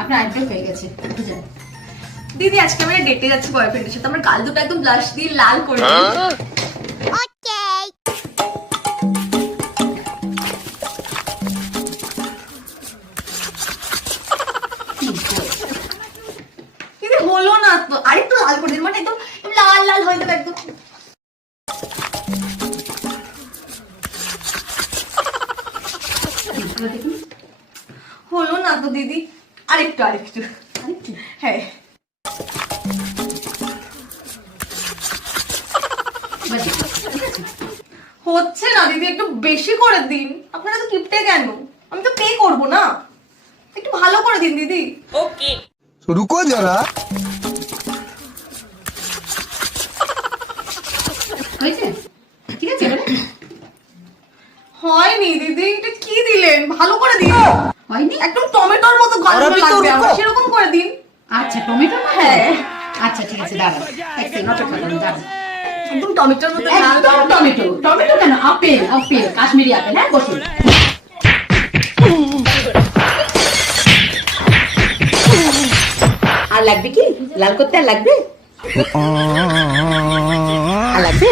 আপনার আইব্রো হয়ে গেছে। বুঝলেন দিদি আজকে আমরা ডেটে যাচ্ছি বয়ফ্রেন্ডের সাথে, আমার গাল দুটো একদম ব্লাশ দিয়ে লাল করে দিই। দিদি হলো না তো, আরেকটু লাল করে দিন, মানে একদম লাল লাল হয়ে যাবে একদম। দেখুন হলো না তো দিদি, আরেকটু আরেকটু আরেকটু। হ্যাঁ। এবার দেখুন, ঠিক আছে? হচ্ছে না দিদি, একটু বেশি করে দিন। আপনারা তো কিপটে কেন? আমি তো পে করবো না, একটু ভালো করে দিন দিদি। तो रुको जरा। হয়েছে? ঠিক আছে এবারে? হয়নি দিদি, এটা কি দিলেন? ভালো করে দিন। হয়নি? একদম টমেটোর মতো গন্ধ লাগবে আমার, সেরকম করে দিন। আচ্ছা টমেটো? হ্যাঁ। আচ্ছা ঠিক আছে, দাঁড়ান এক সেকেন্ড অপেক্ষা করুন, দাঁড়ান। একদম টমেটোর মতো লাল। একদম টমেটো। টমেটো কেন? Apple, apple, Kashmiri apple. হ্যাঁ বসুন। আর লাগবে কি? লাল করতে আর লাগবে? আর লাগবে?